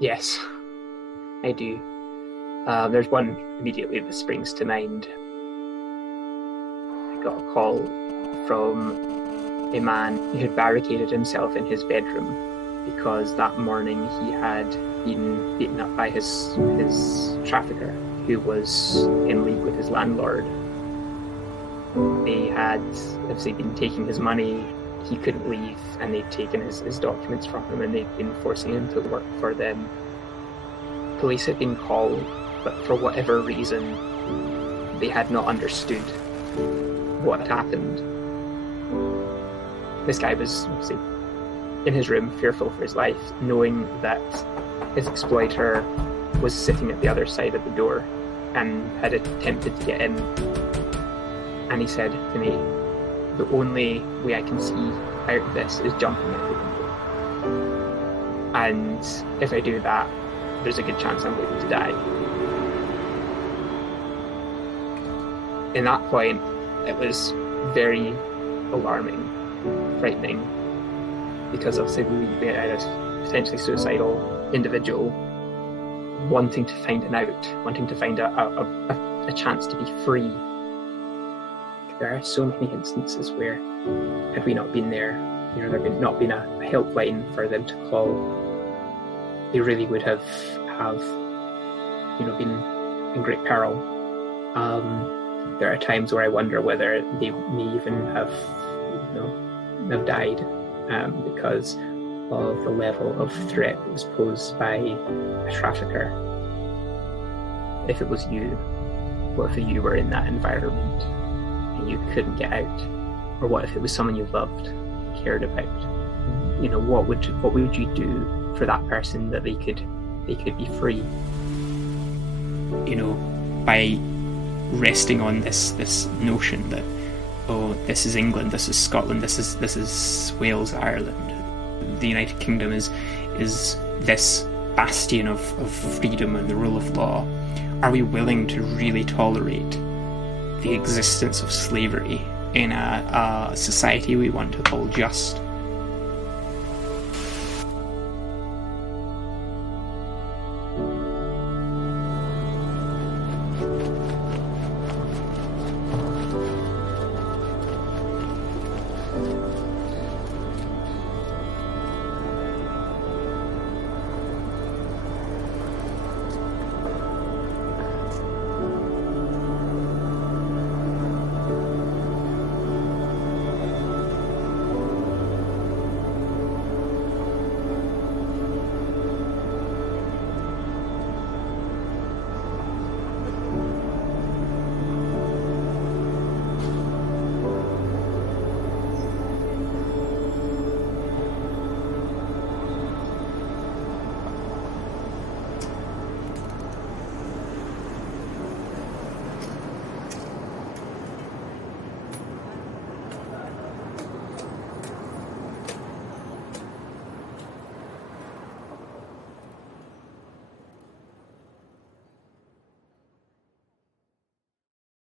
Yes, I do. There's one immediately that springs to mind. I got a call from a man who had barricaded himself in his bedroom because that morning he had been beaten up by his trafficker, who was in league with his landlord. They had obviously been taking his money. He couldn't leave, and they'd taken his documents from him, and they'd been forcing him to work for them. Police had been called, but for whatever reason, they had not understood what had happened. This guy was obviously in his room, fearful for his life, knowing that his exploiter was sitting at the other side of the door and had attempted to get in. And he said to me, "The only way I can see out of this is jumping out the window. And if I do that, there's a good chance I'm going to die." In that point, it was very alarming, frightening, because obviously we had a potentially suicidal individual wanting to find an out, wanting to find a chance to be free. There are so many instances where, had we not been there, there had not been a helpline for them to call, they really would have been in great peril. There are times where I wonder whether they may even have died because of the level of threat that was posed by a trafficker. If it was you, what if you were in that environment and you couldn't get out? Or what if it was someone you loved, cared about? What would you do for that person that they could be free? By resting on this notion that, oh, this is England, this is Scotland, this is Wales, Ireland. The United Kingdom is this bastion of freedom and the rule of law. Are we willing to really tolerate the existence of slavery in a society we want to call just?